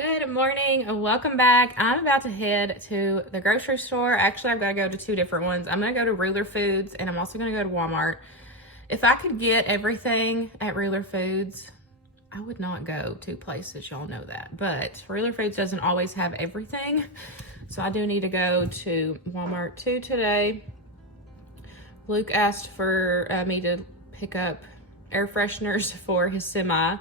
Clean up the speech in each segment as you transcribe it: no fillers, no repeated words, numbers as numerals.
Good morning and welcome back. I'm about to head to the grocery store. Actually, I've got to go to two different ones. I'm going to go to Ruler Foods and I'm also going to go to Walmart. If I could get everything at Ruler Foods, I would not go two places, y'all know that. But Ruler Foods doesn't always have everything. So I do need to go to Walmart too today. Luke asked for me to pick up air fresheners for his semi.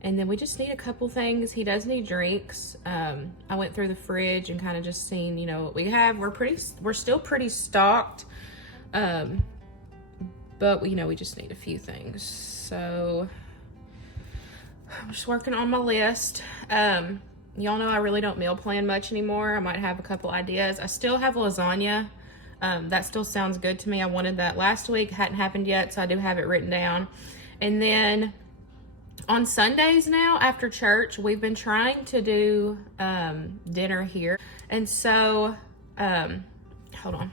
And then we just need a couple things. He does need drinks. I went through the fridge and kind of just seen, what we have. We're still pretty stocked. But we just need a few things. So I'm just working on my list. Y'all know I really don't meal plan much anymore. I might have a couple ideas. I still have lasagna. That still sounds good to me. I wanted that last week. Hadn't happened yet, so I do have it written down. And then on Sundays now, after church, we've been trying to do dinner here. And so, hold on.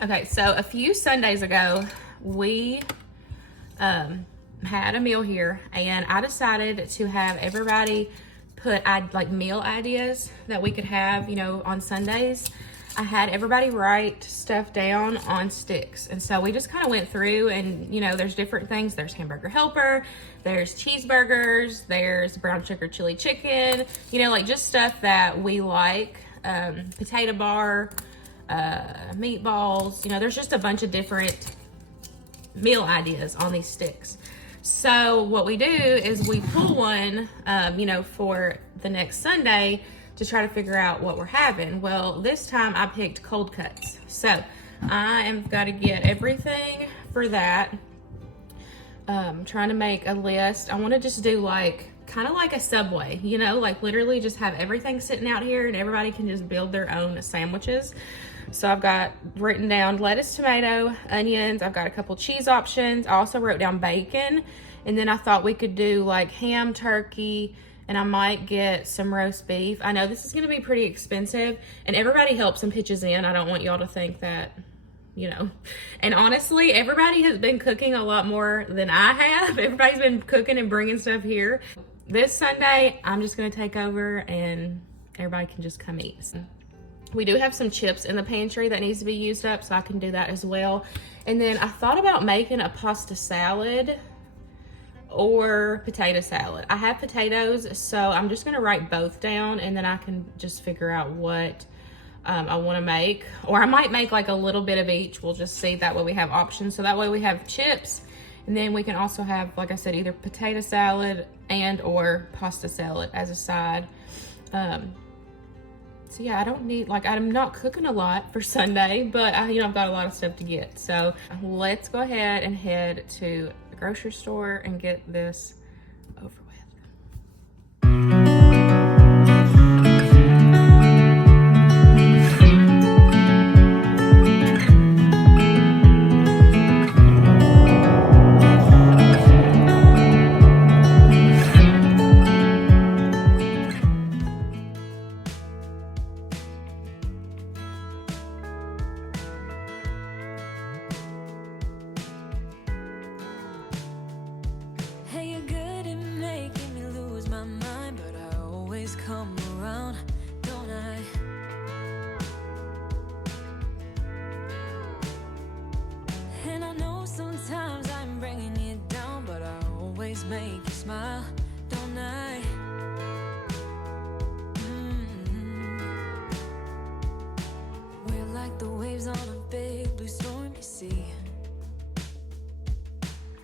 Okay, so a few Sundays ago, we had a meal here, and I decided to have everybody put meal ideas that we could have, on Sundays. I had everybody write stuff down on sticks. And so we just kind of went through and, there's different things. There's hamburger helper, there's cheeseburgers, there's brown sugar chili chicken, just stuff that we like, potato bar, meatballs, there's just a bunch of different meal ideas on these sticks. So what we do is we pull one, for the next Sunday to try to figure out what we're having. Well, this time I picked cold cuts. So I am got to get everything for that. Trying to make a list. I want to just do kind of like a Subway, literally just have everything sitting out here and everybody can just build their own sandwiches. So I've got written down lettuce, tomato, onions. I've got a couple cheese options. I also wrote down bacon. And then I thought we could do ham, turkey, and I might get some roast beef. I know this is going to be pretty expensive, and everybody helps and pitches in. I don't want y'all to think that, And honestly, everybody has been cooking a lot more than I have. Everybody's been cooking and bringing stuff here. This Sunday, I'm just going to take over, and everybody can just come eat. We do have some chips in the pantry that needs to be used up, so I can do that as well. And then I thought about making a pasta salad or potato salad. I have potatoes, so I'm just gonna write both down and then I can just figure out what I wanna make. Or I might make a little bit of each. We'll just see. That way we have options. So that way we have chips, and then we can also have, like I said, either potato salad and or pasta salad as a side. So yeah, I don't need, I'm not cooking a lot for Sunday, but I've got a lot of stuff to get. So let's go ahead and head to the grocery store and get this over with. Come around, don't I? And I know sometimes I'm bringing you down, but I always make you smile, don't I? We're like the waves on a big blue stormy sea,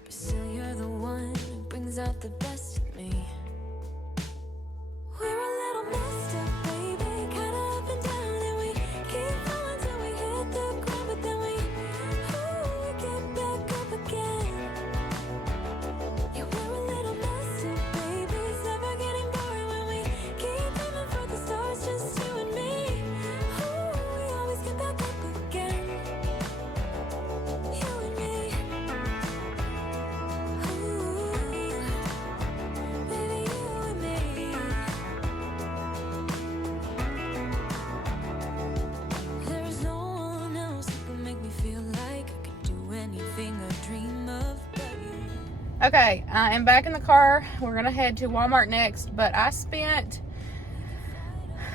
but still you're the one who brings out the best in me. Okay, I am back in the car. We're gonna head to Walmart next, but I spent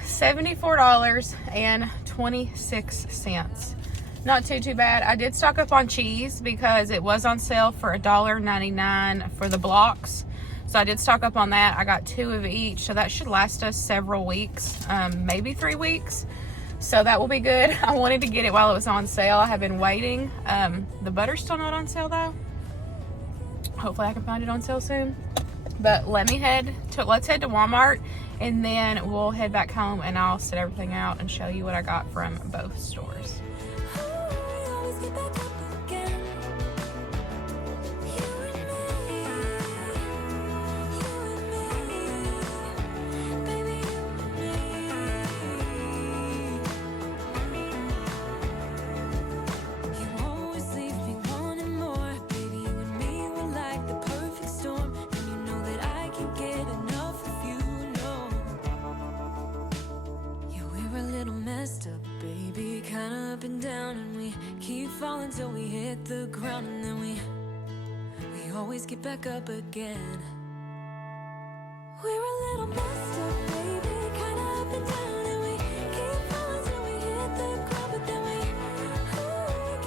$74.26. Not too bad. I did stock up on cheese because it was on sale for $1.99 for the blocks. So I did stock up on that. I got 2 of each, so that should last us several weeks, maybe 3 weeks. So that will be good. I wanted to get it while it was on sale. I have been waiting. The butter's still not on sale though. Hopefully I can find it on sale soon. But let's head to Walmart, and then we'll head back home and I'll set everything out and show you what I got from both stores. Till we hit the ground, and then we always get back up again. We're a little messed up, baby, kinda up and down, and we keep falling till we hit the ground, but then we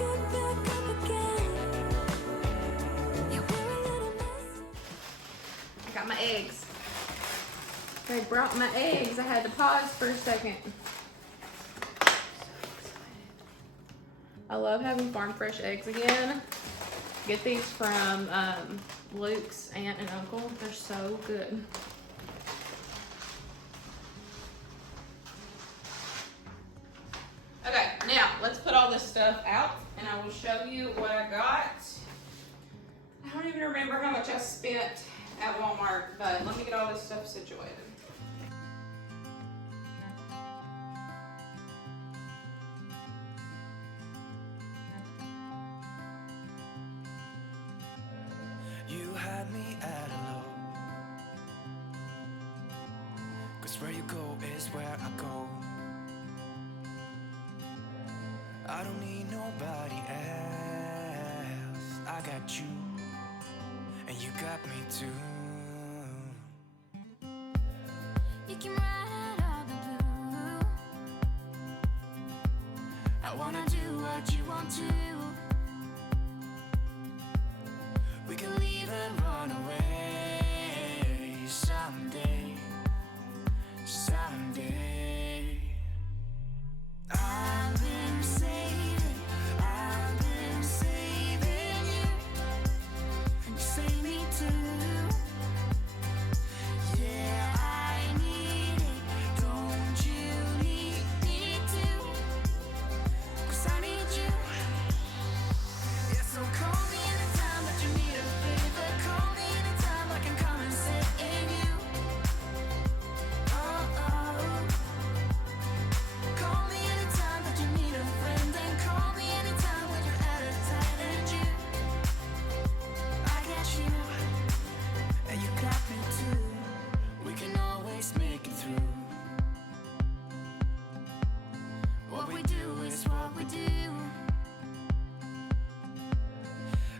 get back up again. Yeah, we're a little messed up. I got my eggs. They brought my eggs. I had to pause for a second. I love having farm fresh eggs again. Get these from Luke's aunt and uncle. They're so good. Okay, now let's put all this stuff out and I will show you what I got. I don't even remember how much I spent at Walmart, but let me get all this stuff situated. Where you go is where I go. I don't need nobody else. I got you, and you got me too. You can ride all the blue. I wanna do what you want to. We can leave and run away someday. Someday. I've been saving you, and you save me too. Yeah, I need it, don't you need me too? 'Cause I need you. Yeah, so call me anytime that you need a favor. Call me anytime I can come and sit in you.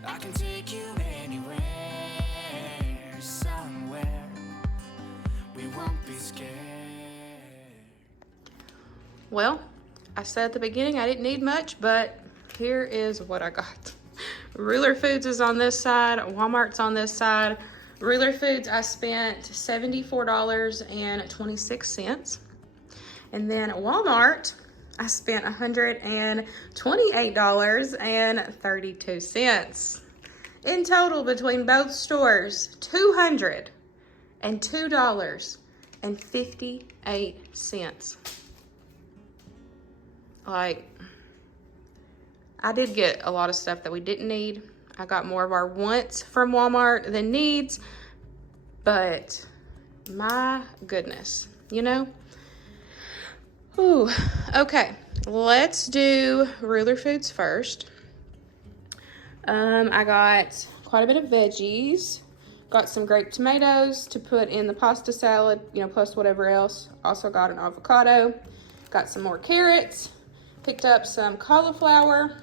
I can take you anywhere, somewhere. We won't be scared. Well, I said at the beginning I didn't need much, but here is what I got. Ruler Foods is on this side, Walmart's on this side. Ruler Foods, I spent $74.26. And then at Walmart, I spent $128.32. In total, between both stores, $202.58. Like, I did get a lot of stuff that we didn't need. I got more of our wants from Walmart than needs, but my goodness, you know? Ooh, okay, let's do Ruler Foods first. I got quite a bit of veggies. Got some grape tomatoes to put in the pasta salad, you know, plus whatever else. Also got an avocado. Got some more carrots. Picked up some cauliflower.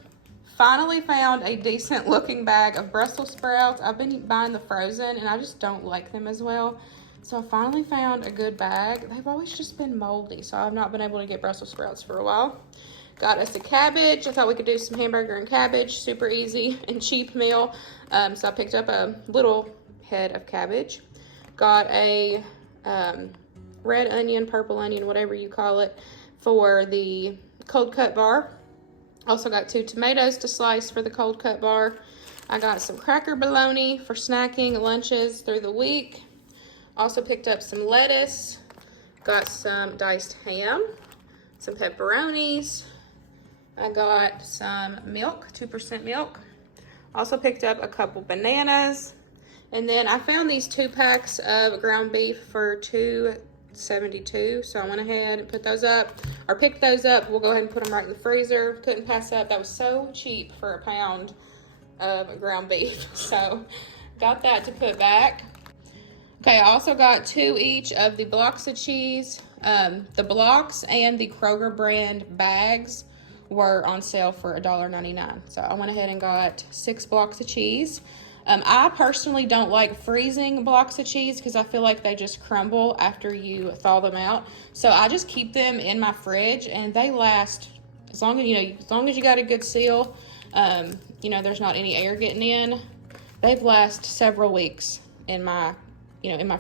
Finally found a decent looking bag of Brussels sprouts. I've been buying the frozen and I just don't like them as well. So I finally found a good bag. They've always just been moldy, so I've not been able to get Brussels sprouts for a while. Got us a cabbage. I thought we could do some hamburger and cabbage. Super easy and cheap meal. So I picked up a little head of cabbage. Got a red onion, purple onion, whatever you call it, for the cold cut bar. Also got 2 tomatoes to slice for the cold cut bar. I got some cracker bologna for snacking lunches through the week. Also picked up some lettuce. Got some diced ham, some pepperonis. I got some milk, 2% milk. Also picked up a couple bananas. And then I found these 2 packs of ground beef for $2.72. So I went ahead and put those up, or picked those up. We'll go ahead and put them right in the freezer. Couldn't pass up. That was so cheap for a pound of ground beef. So got that to put back. Okay, I also got 2 each of the blocks of cheese. The blocks and the Kroger brand bags were on sale for $1.99. So I went ahead and got 6 blocks of cheese. I personally don't like freezing blocks of cheese because I feel like they just crumble after you thaw them out. So I just keep them in my fridge and they last as long as you got a good seal. There's not any air getting in. They've lasted several weeks in my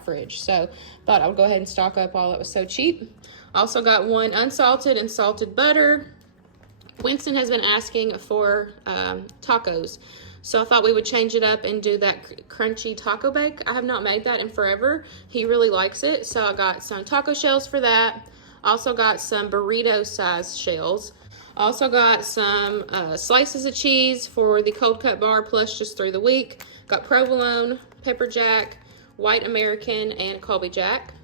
fridge. So thought I would go ahead and stock up while it was so cheap. Also got 1 unsalted and salted butter. Winston has been asking for tacos. So I thought we would change it up and do that crunchy taco bake. I have not made that in forever. He really likes it. So I got some taco shells for that. Also got some burrito size shells. Also got some slices of cheese for the cold cut bar plus just through the week. Got provolone, pepper jack, white American, and Colby Jack.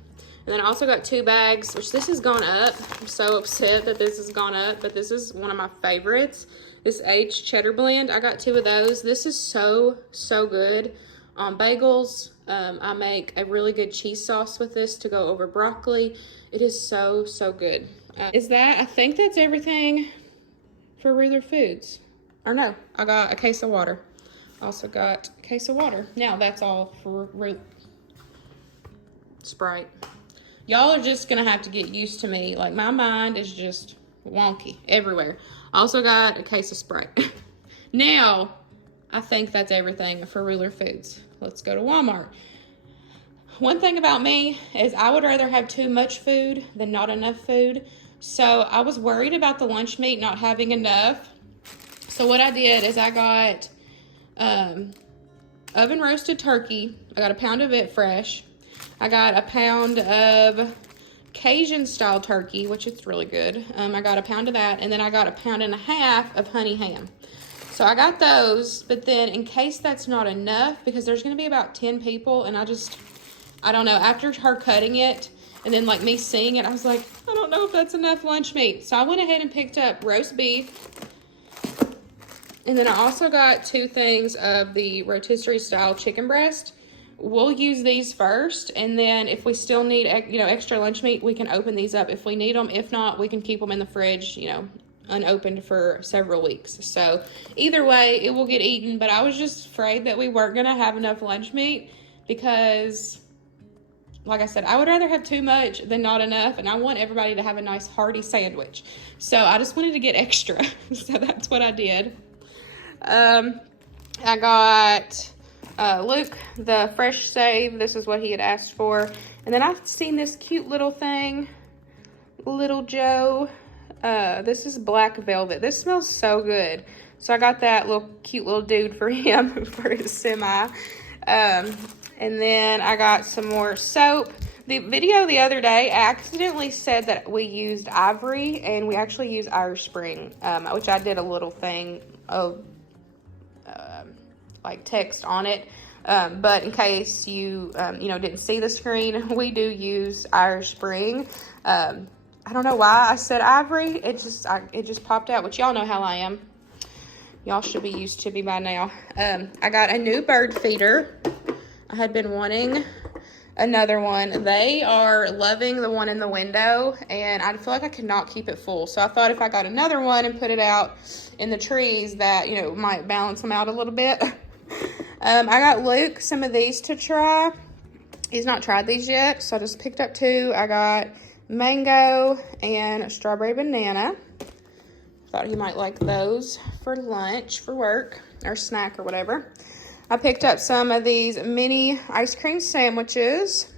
And then I also got 2 bags, which this has gone up. I'm so upset that this has gone up, but this is one of my favorites. This aged cheddar blend. I got 2 of those. This is so, so good on bagels. I make a really good cheese sauce with this to go over broccoli. It is so, so good. I think that's everything for Ruler Foods. Or no, I got a case of water. Also got a case of water. Now that's all for Sprite. Y'all are just gonna have to get used to me. Like, my mind is just wonky everywhere. Also got a case of Sprite. Now, I think that's everything for Ruler Foods. Let's go to Walmart. One thing about me is I would rather have too much food than not enough food. So I was worried about the lunch meat not having enough. So what I did is I got oven roasted turkey. I got a pound of it fresh. I got a pound of Cajun style turkey, which is really good. I got a pound of that, and then I got a pound and a half of honey ham. So I got those, but then in case that's not enough, because there's going to be about 10 people, and I don't know, after her cutting it, and then like me seeing it, I was like, I don't know if that's enough lunch meat. So I went ahead and picked up roast beef. And then I also got 2 things of the rotisserie style chicken breast. We'll use these first, and then if we still need, extra lunch meat, we can open these up if we need them. If not, we can keep them in the fridge, unopened for several weeks. So either way, it will get eaten, but I was just afraid that we weren't going to have enough lunch meat because, like I said, I would rather have too much than not enough, and I want everybody to have a nice hearty sandwich. So I just wanted to get extra, so that's what I did. I got Luke the fresh save. This is what he had asked for. And then I've seen this cute little thing, Little Joe. This is black velvet. This smells so good. So I got that cute little dude for him for his semi. And then I got some more soap. The video the other day accidentally said that we used Ivory, and we actually use Irish Spring, which I did a little thing of like text on it. But in case you, didn't see the screen, we do use Irish Spring. I don't know why I said Ivory. It just popped out, which y'all know how I am. Y'all should be used to me by now. I got a new bird feeder. I had been wanting another one. They are loving the one in the window, and I feel like I cannot keep it full. So I thought if I got another one and put it out in the trees that, might balance them out a little bit. I got Luke some of these to try. He's not tried these yet, so I just picked up 2. I got mango and strawberry banana. Thought he might like those for lunch, for work, or snack or whatever. I picked up some of these mini ice cream sandwiches.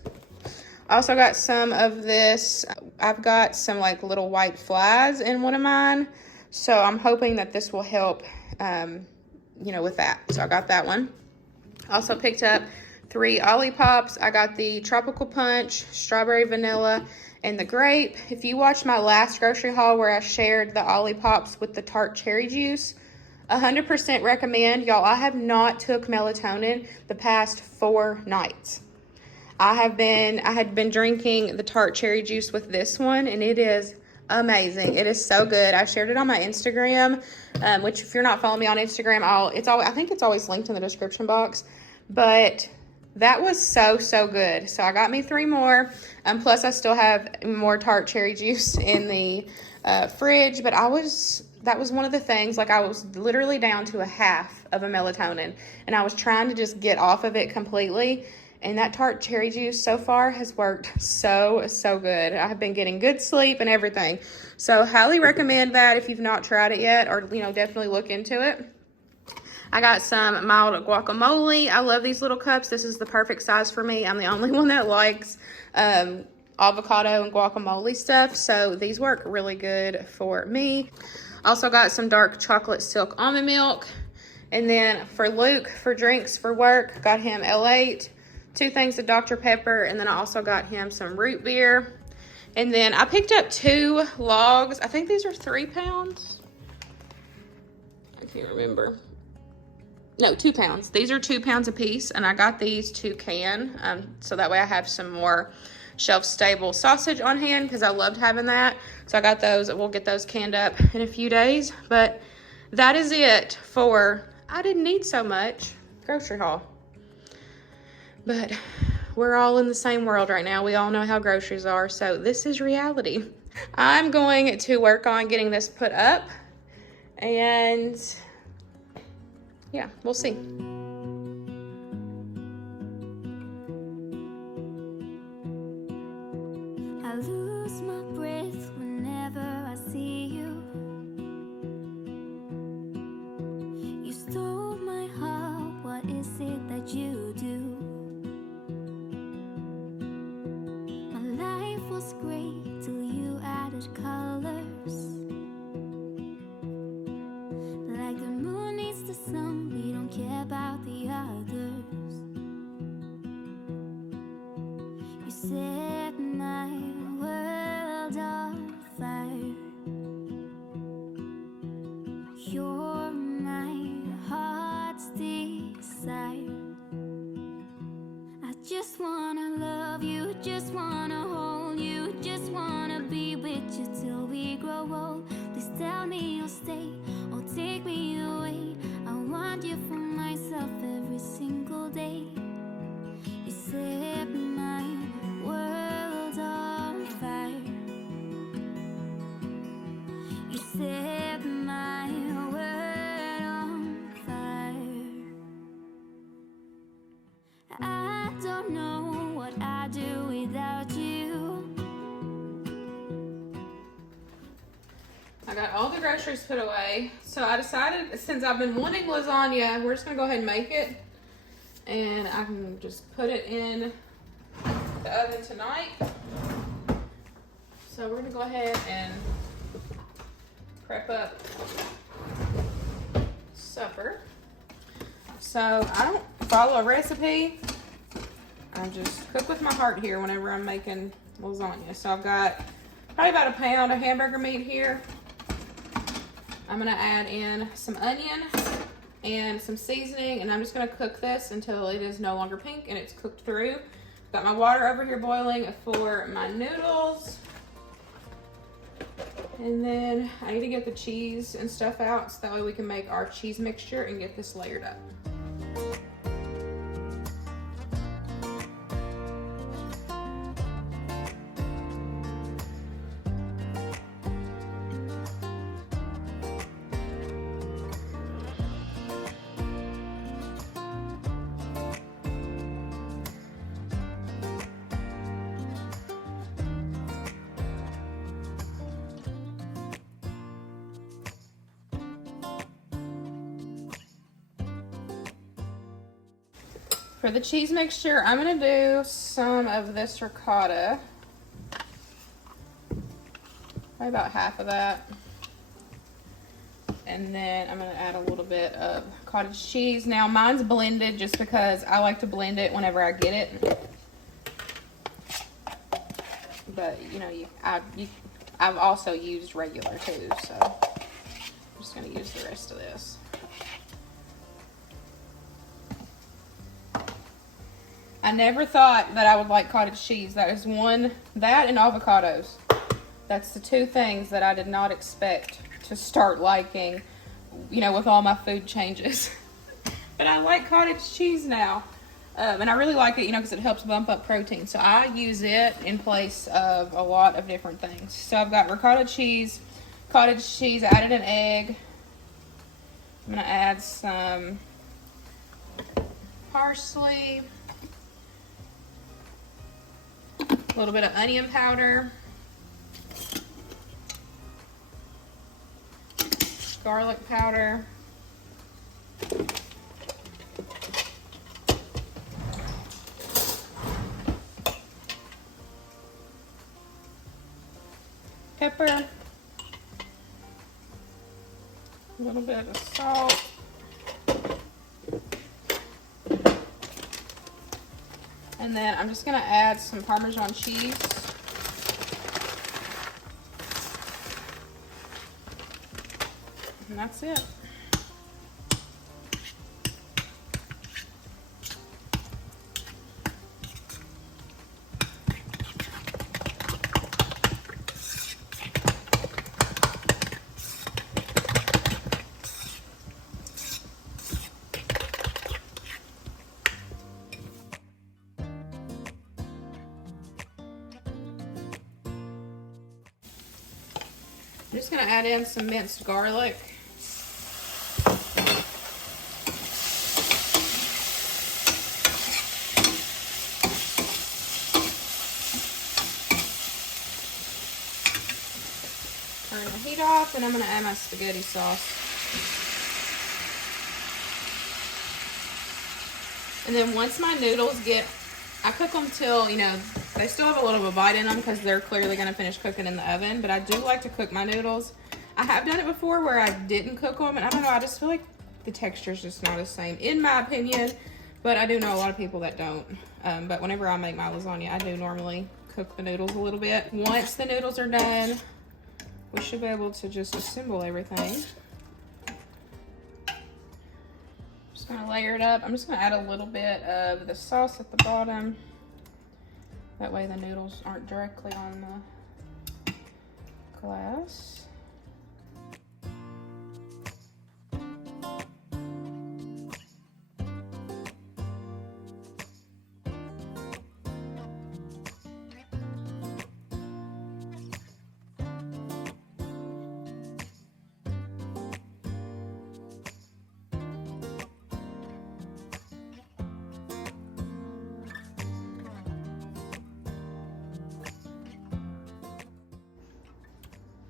I also got some of this. I've got some like little white flies in one of mine. So I'm hoping that this will help, you know, with that. So I got that one. Also picked up 3 Olippops. I got the tropical punch, strawberry vanilla, and the grape. If you watched my last grocery haul where I shared the Olippops with the tart cherry juice, 100% recommend. Y'all, I have not took melatonin the past 4 nights. I had been drinking the tart cherry juice with this one, and it is amazing. It is so good. I shared it on my Instagram, which if you're not following me on Instagram, I think it's always linked in the description box. But that was so good. So I got me 3 more. Plus I still have more tart cherry juice in the fridge. But that was one of the things, like I was literally down to a half of a melatonin. And I was trying to just get off of it completely. And that tart cherry juice so far has worked so good. I have been getting good sleep and everything. So highly recommend that if you've not tried it yet, or, you know, definitely look into it. I got some mild guacamole. I love these little cups. This is the perfect size for me. I'm the only one that likes avocado and guacamole stuff. So these work really good for me. Also got some dark chocolate silk almond milk. And then for Luke, for drinks for work, got him L8. 2 things of Dr. Pepper, and then I also got him some root beer. And then I picked up 2 logs. I think these are 3 pounds. I can't remember. No, 2 pounds. These are 2 pounds a piece, and I got these to can, so that way I have some more shelf-stable sausage on hand, because I loved having that. So I got those. We'll get those canned up in a few days. But that is it for I didn't need so much grocery haul. But we're all in the same world right now. We all know how groceries are, so this is reality. I'm going to work on getting this put up, and yeah, we'll see. I lose my breath whenever I see you. You stole my heart, what is it that you do? Great till you added colors. Like the moon needs the sun, we don't care about the others. You set my world on fire. You're my heart's desire. I just wanna love you, just wanna hold you, just wanna be with you till we grow old. Please tell me you'll stay or take me away. I want you for myself every single day. You set my world on fire. You set my world on fire. I don't know what I'd do without you. I got all the groceries put away. So I decided, since I've been wanting lasagna, we're just gonna go ahead and make it. And I can just put it in the oven tonight. So we're gonna go ahead and prep up supper. So I don't follow a recipe. I just cook with my heart here whenever I'm making lasagna. So I've got probably about a pound of hamburger meat here. I'm gonna add in some onion and some seasoning, and I'm just gonna cook this until it is no longer pink and it's cooked through. Got my water over here boiling for my noodles. And then I need to get the cheese and stuff out so that way we can make our cheese mixture and get this layered up. For the cheese mixture, I'm gonna do some of this ricotta. Probably about half of that. And then I'm gonna add a little bit of cottage cheese. Now mine's blended just because I like to blend it whenever I get it. But you know, I've also used regular too, so I'm just gonna use the rest of this. I never thought that I would like cottage cheese. That is one, that and avocados. That's the two things that I did not expect to start liking, you know, with all my food changes. But I like cottage cheese now. And I really like it, you know, because it helps bump up protein. So I use it in place of a lot of different things. So I've got ricotta cheese, cottage cheese, I added an egg. I'm going to add some parsley, a little bit of onion powder, garlic powder, pepper, a little bit of salt, and then I'm just going to add some Parmesan cheese. And that's it. I'm just going to add in some minced garlic. Turn the heat off, and I'm going to add my spaghetti sauce. And then once my noodles I cook them till, you know, they still have a little bit of bite in them because they're clearly going to finish cooking in the oven. But I do like to cook my noodles. I have done it before where I didn't cook them, and I don't know, I just feel like the texture is just not the same, in my opinion. But I do know a lot of people that don't. But whenever I make my lasagna, I do normally cook the noodles a little bit. Once the noodles are done, we should be able to just assemble everything. Just gonna layer it up. I'm just gonna add a little bit of the sauce at the bottom. That way the noodles aren't directly on the glass.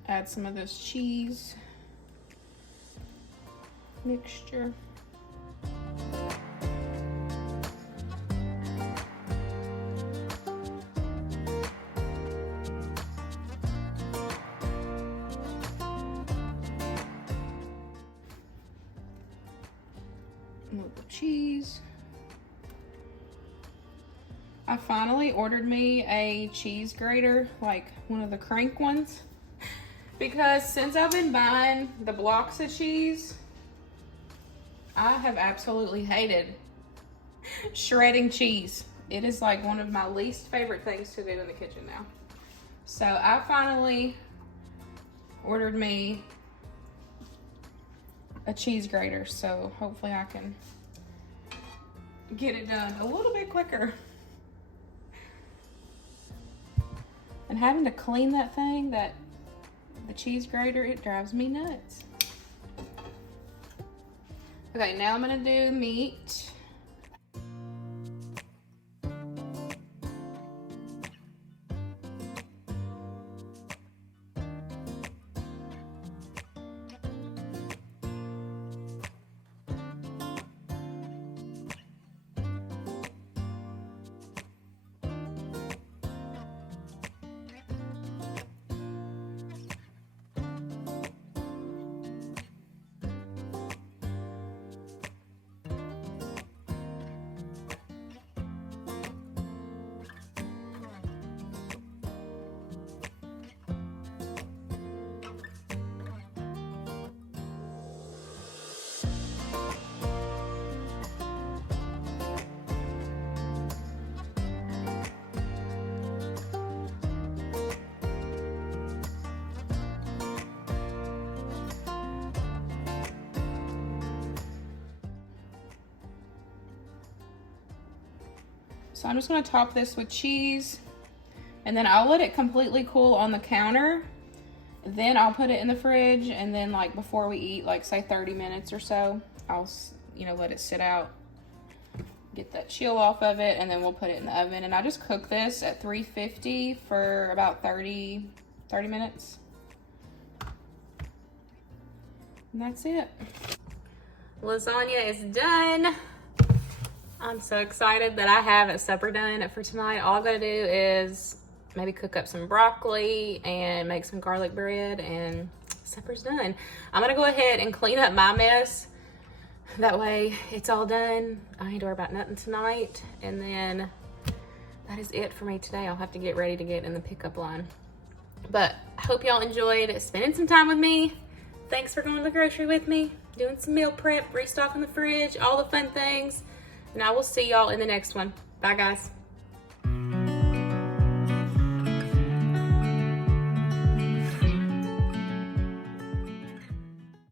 Add some of this cheese mixture. Local cheese. I finally ordered me a cheese grater, like one of the crank ones. Because since I've been buying the blocks of cheese, I have absolutely hated shredding cheese. It is like one of my least favorite things to do in the kitchen now. So I finally ordered me a cheese grater, so hopefully I can get it done a little bit quicker. And having to clean that thing, the cheese grater, it drives me nuts. Okay, now I'm gonna do meat. So I'm just gonna top this with cheese, and then I'll let it completely cool on the counter. Then I'll put it in the fridge, and then like before we eat, like say 30 minutes or so, I'll, you know, let it sit out, get that chill off of it, and then we'll put it in the oven. And I just cook this at 350 for about 30 minutes. And that's it. Lasagna is done. I'm so excited that I have a supper done for tonight. All I've got to do is maybe cook up some broccoli and make some garlic bread, and supper's done. I'm gonna go ahead and clean up my mess. That way it's all done. I ain't worry about nothing tonight. And then that is it for me today. I'll have to get ready to get in the pickup line. But I hope y'all enjoyed spending some time with me. Thanks for going to the grocery with me, doing some meal prep, restocking the fridge, all the fun things. And I will see y'all in the next one. Bye, guys.